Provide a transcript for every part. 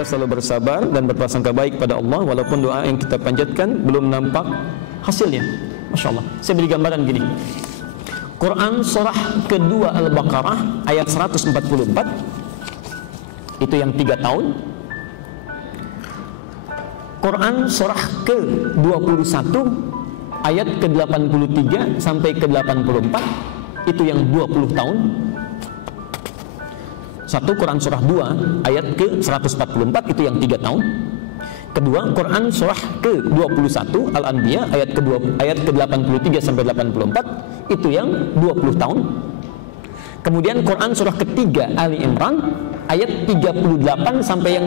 kita selalu bersabar dan berprasangka baik pada Allah walaupun doa yang kita panjatkan belum nampak hasilnya. Masya Allah. Saya beri gambaran gini. Quran surah kedua Al-Baqarah ayat 144, itu yang 3 tahun. Quran surah ke-21 ayat ke-83 sampai ke-84, itu yang 20 tahun. Satu, Quran surah 2 ayat ke-144, itu yang 3 tahun. Kedua, Quran surah ke-21 Al-Anbiya ayat ke-83 sampai 84, itu yang 20 tahun. Kemudian Quran surah ketiga Ali Imran ayat 38 sampai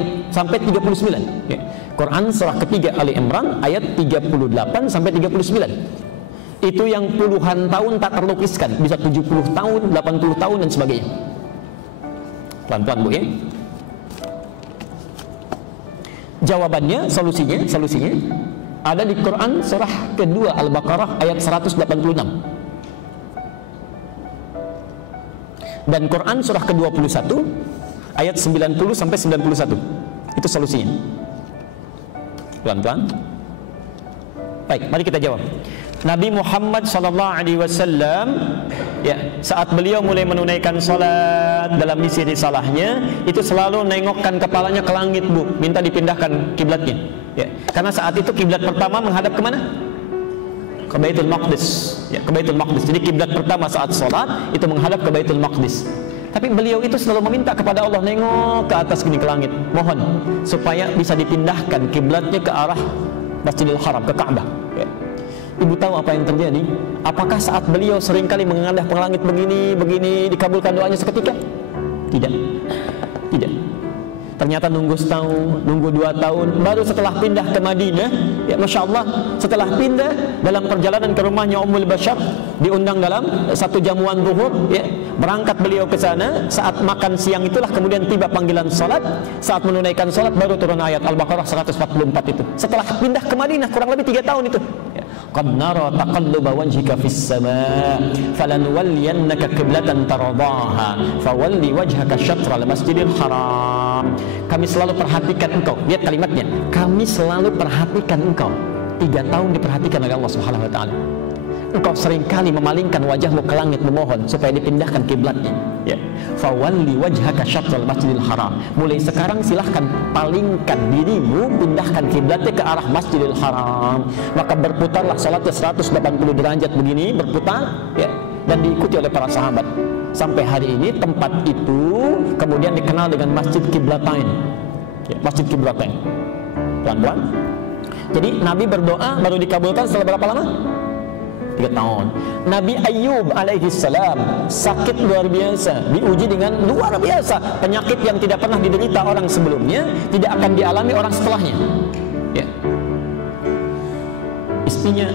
39. Ya. Quran surah ketiga Ali Imran ayat 38 sampai 39. Itu yang puluhan tahun tak terlukiskan, bisa 70 tahun, 80 tahun dan sebagainya. Pelan-pelan Bu ya. Jawabannya, solusinya ada di Quran surah kedua Al-Baqarah ayat 186. Dan Quran surah ke-21 ayat 90 sampai 91. Itu solusinya. Pelan-pelan. Baik, mari kita jawab. Nabi Muhammad SAW, ya, saat beliau mulai menunaikan salat dalam misi risalahnya, itu selalu nengokkan kepalanya ke langit, Bu, minta dipindahkan kiblatnya. Ya, karena saat itu kiblat pertama menghadap kemana? Ke Baitul Maqdis. Ya, ke Baitul Maqdis. Jadi kiblat pertama saat salat itu menghadap ke Baitul Maqdis. Tapi beliau itu selalu meminta kepada Allah, nengok ke atas gini, ke langit, mohon supaya bisa dipindahkan kiblatnya ke arah Masjidil Haram, ke Ka'bah. Ya. Ibu tahu apa yang terjadi? Apakah saat beliau seringkali mengadah ke langit begini dikabulkan doanya seketika? Tidak. Ternyata nunggu setahun, nunggu 2 tahun, baru setelah pindah ke Madinah, ya Masya Allah, setelah pindah dalam perjalanan ke rumahnya Ummul Bashar, diundang dalam satu jamuan zuhur, ya, berangkat beliau ke sana, saat makan siang itulah kemudian tiba panggilan salat, saat menunaikan salat baru turun ayat Al-Baqarah 144 itu. Setelah pindah ke Madinah kurang lebih 3 tahun itu. Ya. Qad nara taqalluba wajhika fis samaa falanwalliyannaka qiblatan tardaha fawalli wajhaka syatral masjidil haram. Kami selalu perhatikan engkau. Lihat kalimatnya, kami selalu perhatikan engkau. 3 tahun diperhatikan oleh Allah Subhanahu wa taala. Engkau seringkali memalingkan wajahmu ke langit memohon supaya dipindahkan kiblatnya. Ya. Fawalli wajhaka syatral masjidil haram. Mulai sekarang silahkan palingkan dirimu, pindahkan kiblatnya ke arah Masjidil Haram. Maka berputarlah salatnya 180 derajat begini, berputar, ya, dan diikuti oleh para sahabat. Sampai hari ini tempat itu kemudian dikenal dengan Masjid Qiblatain. Ya, Masjid Qiblatain. Pelan-pelan. Jadi Nabi berdoa baru dikabulkan setelah berapa lama? 3 tahun. Nabi Ayyub alaihissalam sakit luar biasa, diuji dengan luar biasa, penyakit yang tidak pernah diderita orang sebelumnya, tidak akan dialami orang setelahnya. Ya. Istrinya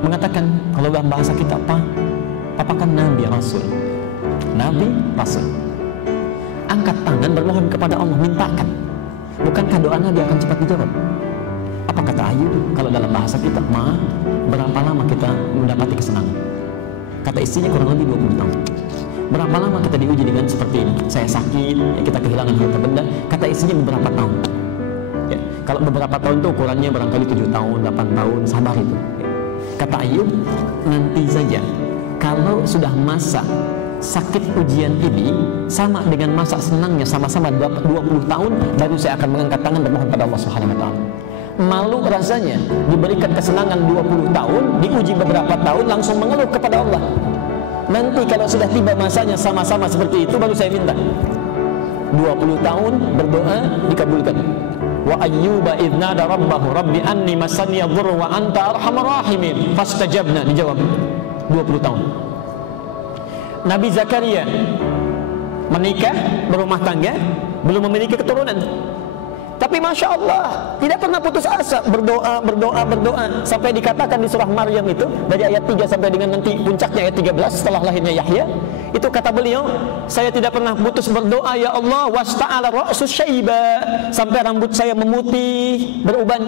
mengatakan, kalau dalam bahasa kita Papa kan Nabi Rasul. Nabi Rasul. Angkat tangan bermohon kepada Allah, mintakan. Bukankah doa Nabi akan cepat dijawab? Apa kata Ayub? Kalau dalam bahasa kita, berapa lama kita mendapati kesenangan? Kata istrinya kurang lebih 20 tahun. Berapa lama kita diuji dengan seperti ini? Saya sakit, ya, kita kehilangan harta benda. Kata istrinya beberapa tahun. Ya, kalau beberapa tahun itu ukurannya barangkali 7 tahun, 8 tahun, sabar itu. Ya. Kata Ayub, nanti saja. Kalau sudah masa sakit ujian ini sama dengan masa senangnya sama-sama 20 tahun, baru saya akan mengangkat tangan bermohon pada Allah Subhanahu wa taala. Malu rasanya diberikan kesenangan 20 tahun, diuji beberapa tahun, langsung mengeluh kepada Allah. Nanti kalau sudah tiba masanya sama-sama seperti itu, baru saya minta. 20 tahun berdoa dikabulkan. Wa ayyuba idh nada rabbahu rabbi anni massani yadhurru wa anta arhamar rahimin fastajabna, dijawab 20 tahun. Nabi Zakaria menikah, berumah tangga, belum memiliki keturunan. Tapi Masya Allah, tidak pernah putus asa, berdoa sampai dikatakan di surah Maryam itu, dari ayat 3 sampai dengan nanti puncaknya ayat 13 setelah lahirnya Yahya, itu kata beliau, saya tidak pernah putus berdoa, ya Allah, wasta'ala ra'sus syaiba, sampai rambut saya memutih, beruban,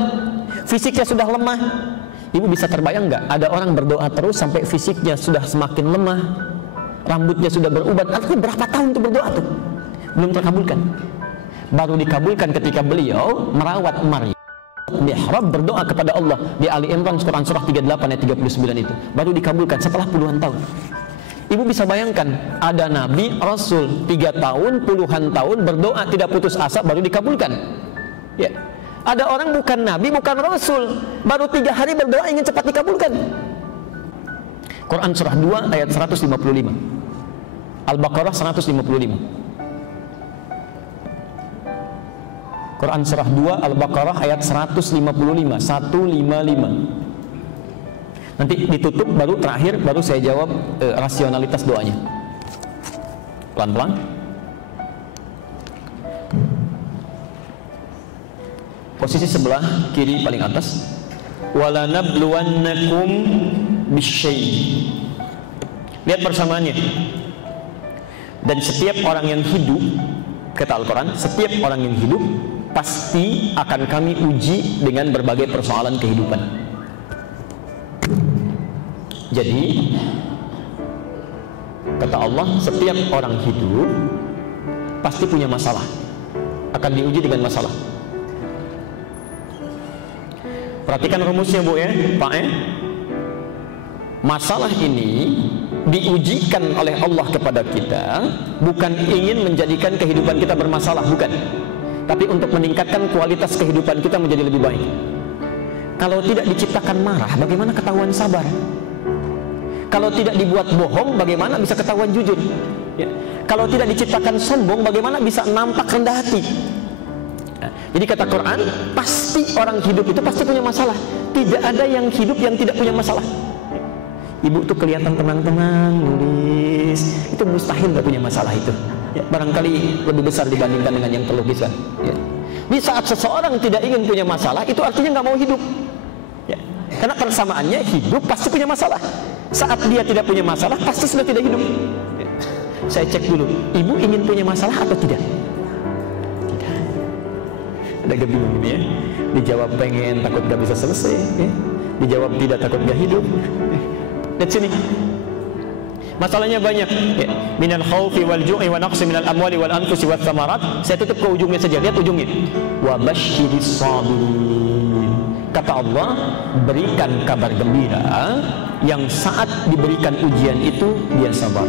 fisiknya sudah lemah. Ibu bisa terbayang nggak, ada orang berdoa terus sampai fisiknya sudah semakin lemah, rambutnya sudah beruban, artinya berapa tahun itu berdoa tuh, belum terkabulkan. baru dikabulkan ketika beliau merawat Maryam mihrab berdoa kepada Allah di Ali Imran Quran surah 38 ayat 39 itu. Baru dikabulkan setelah puluhan tahun. Ibu bisa bayangkan, ada nabi, rasul 3 tahun, puluhan tahun berdoa tidak putus asa baru dikabulkan. Ya. Ada orang bukan nabi, bukan rasul, baru 3 hari berdoa ingin cepat dikabulkan. Quran surah 2 ayat 155. Al-Baqarah 155. Quran surah 2 Al-Baqarah ayat 155. Nanti ditutup baru terakhir baru saya jawab rasionalitas doanya. Pelan-pelan. Posisi sebelah kiri paling atas. Wala nabluwannakum bisyai'. Lihat persamaannya. Dan setiap orang yang hidup, kata Al-Quran, setiap orang yang hidup pasti akan kami uji dengan berbagai persoalan kehidupan. Jadi kata Allah, setiap orang hidup pasti punya masalah, akan diuji dengan masalah. Perhatikan rumusnya Bu ya, Pak ya. Masalah ini diujikan oleh Allah kepada kita bukan ingin menjadikan kehidupan kita bermasalah, bukan, tapi untuk meningkatkan kualitas kehidupan kita menjadi lebih baik. Kalau tidak diciptakan marah, bagaimana ketahuan sabar? Kalau tidak dibuat bohong, bagaimana bisa ketahuan jujur? Ya. Kalau tidak diciptakan sombong, bagaimana bisa nampak rendah hati? Nah, jadi kata Quran, pasti orang hidup itu pasti punya masalah. Tidak ada yang hidup yang tidak punya masalah. Ibu tuh kelihatan tenang-tenang nulis, itu mustahil gak punya masalah itu. Ya, barangkali lebih besar dibandingkan dengan yang terlukisan. Ya. Di saat seseorang tidak ingin punya masalah, itu artinya nggak mau hidup. Ya. Karena persamaannya hidup pasti punya masalah. Saat dia tidak punya masalah, pasti sudah tidak hidup. Ya. Saya cek dulu, ibu ingin punya masalah atau tidak? Tidak. Ada bingung ini ya. Dijawab pengen, takut gak bisa selesai. Ya. Dijawab tidak, takut gak hidup. Lihat sini. Masalahnya banyak. Ya. Minal khawfi wal ju'i wa naqsi minal amwali wal anfusi wath thamarat. Saya tutup ke ujungnya saja. Lihat ujungnya. Wa basyiris sabirin. Kata Allah, berikan kabar gembira yang saat diberikan ujian itu dia sabar.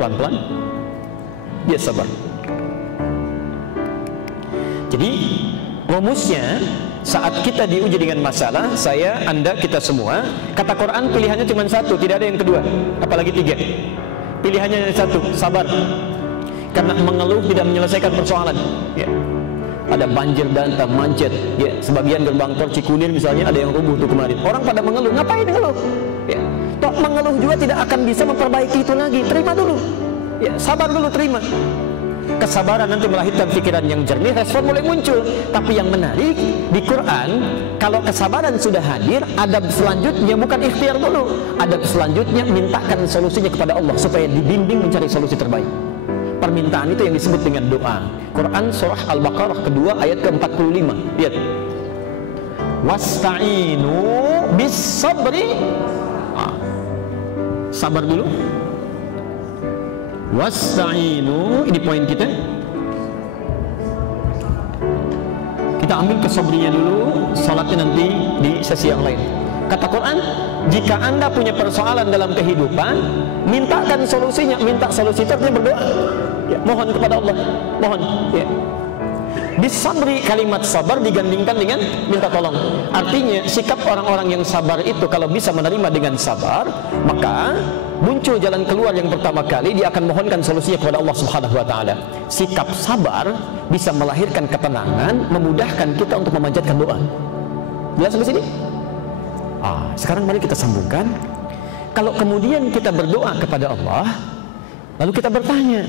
Pelan-pelan dia sabar. Jadi rumusnya, saat kita diuji dengan masalah, saya, Anda, kita semua, kata Quran pilihannya cuma satu, tidak ada yang kedua, apalagi 3. Pilihannya hanya satu, sabar. Karena mengeluh tidak menyelesaikan persoalan. Ya. Ada banjir dan macet. Ya. Sebagian gerbang tol Cikunir misalnya ada yang rubuh tuh kemarin. Orang pada mengeluh, ngapain ngeluh? Ya. Toh mengeluh juga tidak akan bisa memperbaiki itu lagi. Terima dulu. Ya, sabar dulu, terima. Kesabaran nanti melahirkan pikiran yang jernih, respon mulai muncul. Tapi yang menarik di Quran, kalau kesabaran sudah hadir, adab selanjutnya bukan ikhtiar dulu. Adab selanjutnya mintakan solusinya kepada Allah supaya dibimbing mencari solusi terbaik. Permintaan itu yang disebut dengan doa. Quran surah Al-Baqarah kedua ayat ke-45. Lihat. Wasta'inu bis sabri. Sabar dulu. Wasta'inu, ini poin kita. Kita ambil kesobrinya dulu, salatnya nanti di sesi yang lain. Kata Quran, jika Anda punya persoalan dalam kehidupan, mintakan solusinya. Minta solusi itu artinya berdoa. Ya, mohon kepada Allah, mohon. Ya. Disabri, kalimat sabar digandingkan dengan minta tolong. Artinya sikap orang-orang yang sabar itu kalau bisa menerima dengan sabar, maka muncul jalan keluar yang pertama kali, dia akan mohonkan solusinya kepada Allah Subhanahu wa taala. Sikap sabar bisa melahirkan ketenangan, memudahkan kita untuk memanjatkan doa. Jelas sampai sini? Sekarang mari kita sambungkan. Kalau kemudian kita berdoa kepada Allah, lalu kita bertanya,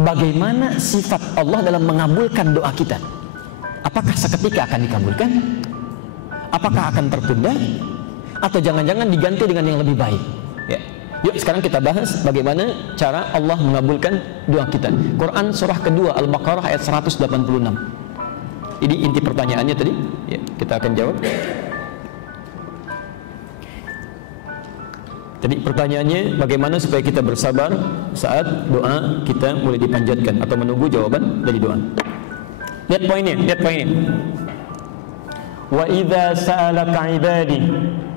bagaimana sifat Allah dalam mengabulkan doa kita? Apakah seketika akan dikabulkan? Apakah akan tertunda? Atau jangan-jangan diganti dengan yang lebih baik? Ya. Yuk sekarang kita bahas bagaimana cara Allah mengabulkan doa kita. Quran surah kedua Al-Baqarah ayat 186. Ini inti pertanyaannya tadi. Ya, kita akan jawab. Jadi pertanyaannya, bagaimana supaya kita bersabar saat doa kita mulai dipanjatkan atau menunggu jawaban dari doa. Lihat poinnya. Wa idza sa'alaka 'ibadi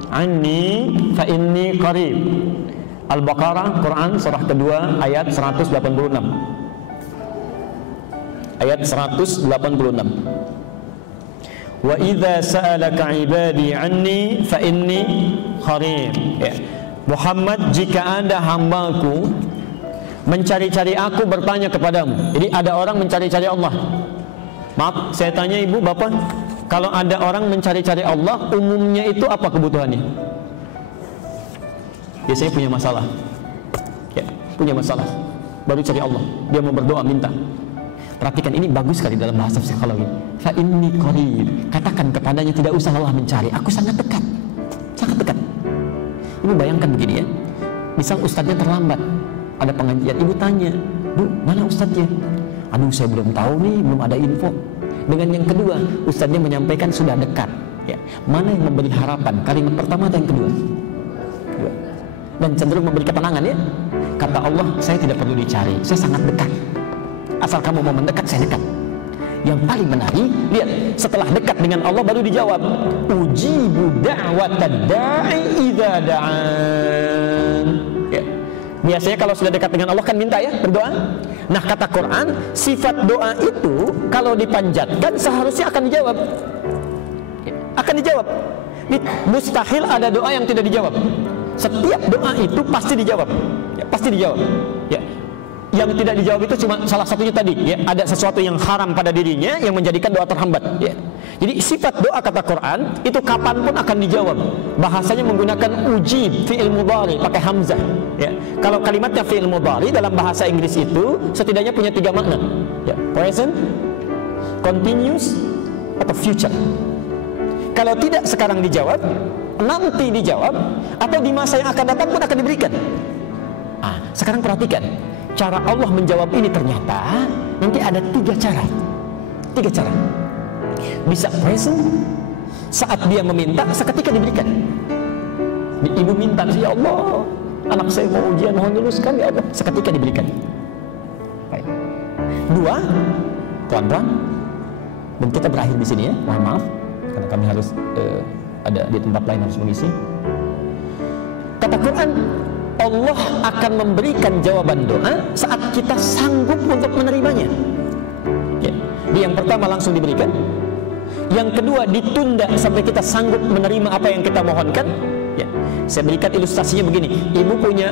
'anni fa inni qarib. Al-Baqarah, Quran surah kedua ayat 186. Ayat 186. Wa idza sa'alaka 'ibadi 'anni fa inni qarib. Ya. Muhammad, jika ada hambaku mencari-cari aku, bertanya kepadamu. Jadi ada orang mencari-cari Allah. Maaf, saya tanya ibu, bapak, kalau ada orang mencari-cari Allah, umumnya itu apa kebutuhannya? Biasanya punya masalah. Ya, punya masalah. Baru cari Allah. Dia mau berdoa, minta. Perhatikan, ini bagus sekali dalam bahasa psikologi. Fa inni qarib. Katakan kepadanya, tidak usah Allah mencari, aku sangat dekat. Sangat dekat. Ibu bayangkan begini ya. Misal ustadznya terlambat, ada pengajian, ibu tanya, Bu, mana ustadznya? Aduh, saya belum tahu nih, belum ada info. Dengan yang kedua, ustadznya menyampaikan sudah dekat. Ya. Mana yang memberi harapan? Kalimat pertama atau yang kedua? Dan cenderung memberi ketenangan ya. Kata Allah, saya tidak perlu dicari, saya sangat dekat. Asal kamu mau mendekat, saya dekat. Yang paling menarik, lihat, setelah dekat dengan Allah baru dijawab, ujibu da'watad da'i idza da'an. Ya. Biasanya kalau sudah dekat dengan Allah kan minta ya, berdoa. Nah, kata Quran, sifat doa itu kalau dipanjatkan seharusnya akan dijawab. Ya. Akan dijawab. Mustahil ada doa yang tidak dijawab. Setiap doa itu pasti dijawab. Ya, pasti dijawab. Ya. Yang tidak dijawab itu cuma salah satunya tadi ya, ada sesuatu yang haram pada dirinya yang menjadikan doa terhambat ya. Jadi sifat doa kata Quran itu kapanpun akan dijawab. Bahasanya menggunakan ujib, fi'il mudhari pakai hamzah ya. Kalau kalimatnya fi'il mudhari dalam bahasa Inggris itu setidaknya punya 3 makna ya. Present, continuous, atau future. Kalau tidak sekarang dijawab, nanti dijawab, atau di masa yang akan datang pun akan diberikan. Sekarang perhatikan, cara Allah menjawab ini ternyata nanti ada 3 cara. 3 cara. Bisa present, saat dia meminta, seketika diberikan. Ibu minta, ya Allah, anak saya mau ujian, mau luluskan, ya Allah, seketika diberikan. Baik. 2, pelan-pelan. Dan kita berakhir di sini ya, mohon maaf, karena kami harus ada di tempat lain harus mengisi. Kata Quran, Allah akan memberikan jawaban doa saat kita sanggup untuk menerimanya ya. Yang pertama langsung diberikan, yang kedua ditunda sampai kita sanggup menerima apa yang kita mohonkan ya. Saya berikan ilustrasinya begini, ibu punya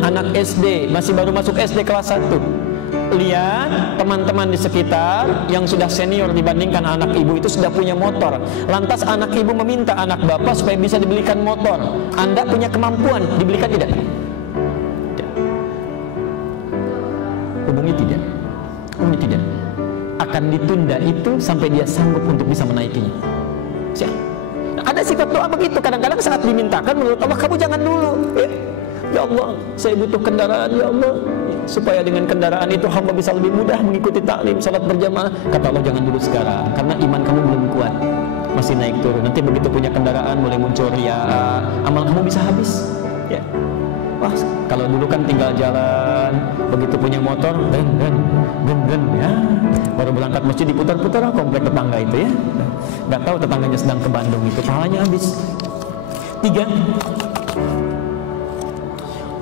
anak SD, masih baru masuk SD kelas 1. Lihat teman-teman di sekitar yang sudah senior dibandingkan anak ibu itu sudah punya motor. Lantas anak ibu meminta anak bapak supaya bisa dibelikan motor. Anda punya kemampuan, dibelikan tidak? Hubungi tidak. Hubungi tidak. Akan ditunda itu sampai dia sanggup untuk bisa menaikinya. Ada sifat doa begitu. Kadang-kadang saat dimintakan menurut Allah, kamu jangan dulu ya Allah, saya butuh kendaraan ya Allah, supaya dengan kendaraan itu hamba bisa lebih mudah mengikuti taklim, salat berjamaah. Kata Allah, jangan dulu sekarang, karena iman kamu belum kuat, masih naik turun. Nanti begitu punya kendaraan mulai muncul ria, amal kamu bisa habis ya. Wah, kalau dulu kan tinggal jalan, begitu punya motor, gen ya, baru berangkat masjid diputar-putar komplek tetangga itu ya, nggak tahu tetangganya sedang ke Bandung, itu pahalanya habis. 3,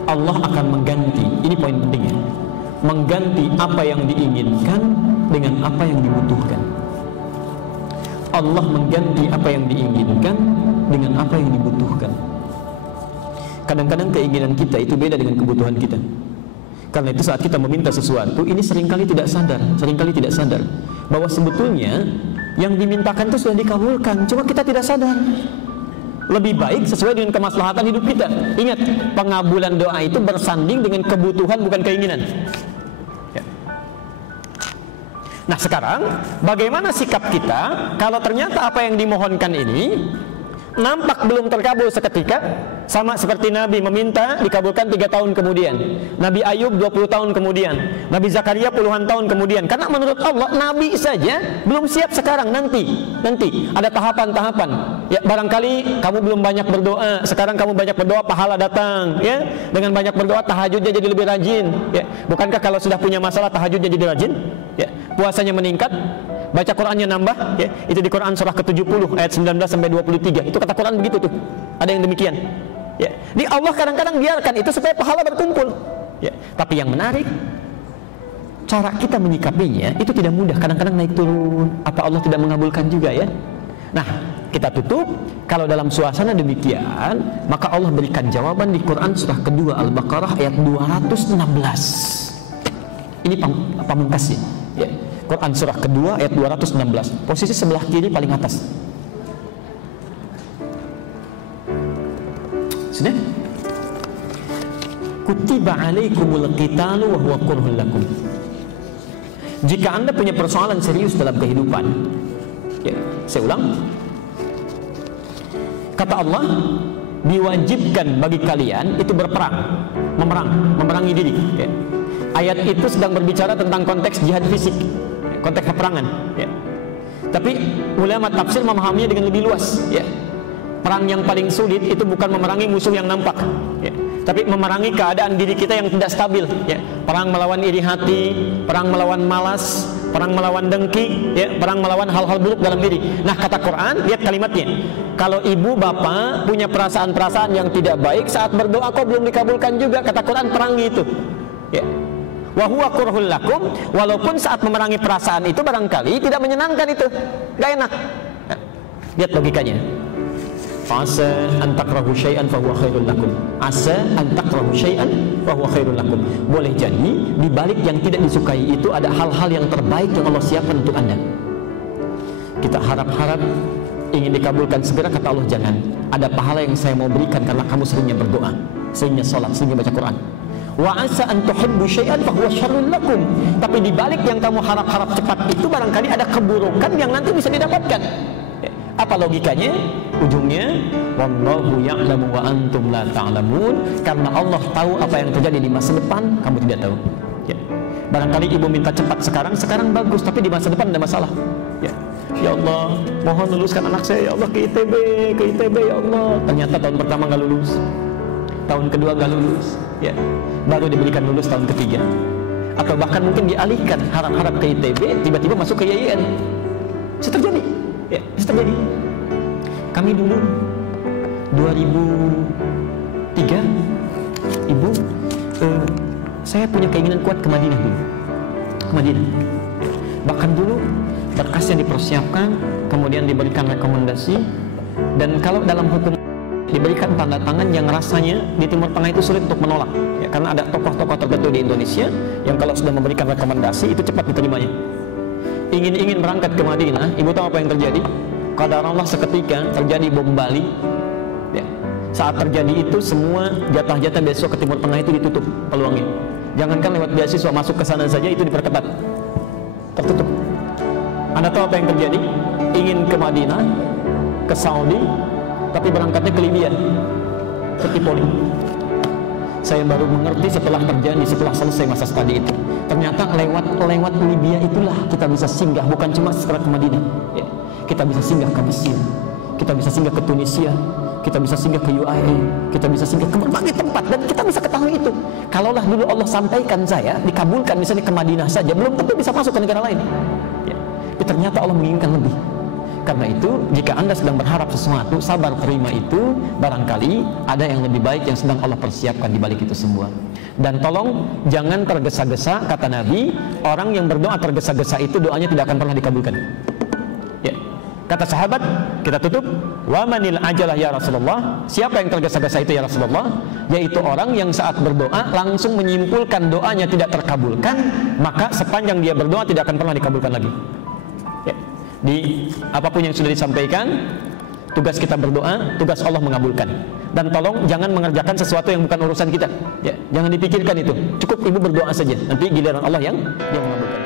Allah akan mengganti, ini poin penting ya, mengganti apa yang diinginkan dengan apa yang dibutuhkan. Allah mengganti apa yang diinginkan dengan apa yang dibutuhkan. Kadang-kadang keinginan kita itu beda dengan kebutuhan kita. Karena itu saat kita meminta sesuatu, ini seringkali tidak sadar bahwa sebetulnya yang dimintakan itu sudah dikabulkan, cuma kita tidak sadar. Lebih baik sesuai dengan kemaslahatan hidup kita. Ingat, pengabulan doa itu bersanding dengan kebutuhan, bukan keinginan ya. Nah sekarang, bagaimana sikap kita kalau ternyata apa yang dimohonkan ini nampak belum terkabul seketika, sama seperti Nabi meminta dikabulkan 3 tahun kemudian, Nabi Ayub 20 tahun kemudian, Nabi Zakaria puluhan tahun kemudian. Karena menurut Allah Nabi saja belum siap sekarang, nanti ada tahapan-tahapan. Ya, barangkali kamu belum banyak berdoa, sekarang kamu banyak berdoa, pahala datang. Ya, dengan banyak berdoa tahajudnya jadi lebih rajin. Ya, bukankah kalau sudah punya masalah tahajudnya jadi rajin? Ya, puasanya meningkat, baca Qurannya nambah, ya. Itu di Quran surah ke-70 ayat 19 sampai 23. Itu kata Quran begitu tuh. Ada yang demikian. Ya. Di Allah kadang-kadang biarkan itu supaya pahala berkumpul. Ya. Tapi yang menarik, cara kita menyikapinya itu tidak mudah. Kadang-kadang naik turun. Apa Allah tidak mengabulkan juga ya? Nah, kita tutup. Kalau dalam suasana demikian, maka Allah berikan jawaban di Quran surah kedua Al-Baqarah ayat 216. Ini pamungkasnya. Ya. Quran surah kedua ayat 216, posisi sebelah kiri paling atas. Sudah? Kutiba alaikumul qitalu wa huwa kurhul lakum. Jika Anda punya persoalan serius dalam kehidupan, ya, saya ulang. Kata Allah, diwajibkan bagi kalian itu berperang, memerangi diri. Ya. Ayat itu sedang berbicara tentang konteks jihad fisik, konteks peperangan. Ya. Tapi ulama tafsir memahaminya dengan lebih luas. Ya. Perang yang paling sulit itu bukan memerangi musuh yang nampak, ya, tapi memerangi keadaan diri kita yang tidak stabil. Ya. Perang melawan iri hati, perang melawan malas, perang melawan dengki, ya, perang melawan hal-hal buruk dalam diri. Nah, kata Quran, lihat kalimatnya. Kalau ibu bapak punya perasaan-perasaan yang tidak baik saat berdoa kok belum dikabulkan juga, kata Quran, perangi itu. Ya. Wa huwa kurhul lakum, walaupun saat memerangi perasaan itu barangkali tidak menyenangkan itu, gak enak. Nah, lihat logikanya. Asa an takrahu syai'an fa huwa khairul lakum. Asa an takrahu syai'an fa huwa khairul lakum. Boleh jadi di balik yang tidak disukai itu ada hal-hal yang terbaik yang Allah siapkan untuk Anda. Kita harap-harap ingin dikabulkan segera, kata Allah, jangan. Ada pahala yang saya mau berikan karena kamu seringnya berdoa, seringnya sholat, seringnya baca Quran. Wa asa an tuhibbu syai'an fa huwa syarrul lakum. Tapi di balik yang kamu harap-harap cepat itu barangkali ada keburukan yang nanti bisa didapatkan. Apa logikanya? Ujungnya wallahu ya'lamu wa antum la ta'lamun. Karena Allah tahu apa yang terjadi di masa depan, kamu tidak tahu. Ya. Barangkali ibu minta cepat sekarang bagus, tapi di masa depan ada masalah. Ya. Ya Allah, mohon luluskan anak saya, ya Allah, ke ITB ya Allah. Ternyata tahun pertama nggak lulus, tahun kedua nggak lulus, ya. Baru diberikan lulus tahun ketiga. Atau bahkan mungkin dialihkan harap-harap ke ITB, tiba-tiba masuk ke IAIN. Itu terjadi. Ya, itu terjadi. Kami dulu 2003, ibu, saya punya keinginan kuat ke Madinah dulu, ke Madinah. Bahkan dulu berkasnya dipersiapkan, kemudian diberikan rekomendasi, dan kalau dalam hukum diberikan tanda tangan yang rasanya di Timur Tengah itu sulit untuk menolak, ya, karena ada tokoh-tokoh tertentu di Indonesia yang kalau sudah memberikan rekomendasi itu cepat diterimanya. Ingin berangkat ke Madinah, ibu tahu apa yang terjadi? Qadarullah seketika terjadi bom Bali. Ya. Saat terjadi itu semua jatah-jatah beasiswa ke Timur Tengah itu ditutup peluangnya. Jangankan lewat beasiswa, masuk ke sana saja itu diperketat, tertutup. Anda tahu apa yang terjadi? Ingin ke Madinah, ke Saudi, tapi berangkatnya ke Libya, ke Tripoli. Saya baru mengerti setelah terjadi, setelah selesai masa studi itu. Ternyata lewat Libya itulah kita bisa singgah, bukan cuma sekedar ke Madinah. Ya. Kita bisa singgah ke Mesir, kita bisa singgah ke Tunisia, kita bisa singgah ke UAE, kita bisa singgah ke berbagai tempat, dan kita bisa ketahui itu. Kalaulah dulu Allah sampaikan saya dikabulkan misalnya ke Madinah saja, belum tentu bisa masuk ke negara lain. Ya. Tapi ternyata Allah menginginkan lebih. Karena itu, jika Anda sedang berharap sesuatu, sabar terima itu, barangkali ada yang lebih baik yang sedang Allah persiapkan di balik itu semua. Dan tolong jangan tergesa-gesa, kata Nabi, orang yang berdoa tergesa-gesa itu doanya tidak akan pernah dikabulkan. Ya. Kata sahabat, kita tutup, wa manil ajalah ya Rasulullah. Siapa yang tergesa-gesa itu ya Rasulullah? Yaitu orang yang saat berdoa langsung menyimpulkan doanya tidak terkabulkan, maka sepanjang dia berdoa tidak akan pernah dikabulkan lagi. Ya. Di apapun yang sudah disampaikan, tugas kita berdoa, tugas Allah mengabulkan. Dan tolong jangan mengerjakan sesuatu yang bukan urusan kita. Ya, jangan dipikirkan itu. Cukup ibu berdoa saja. Nanti giliran Allah yang mengabulkan.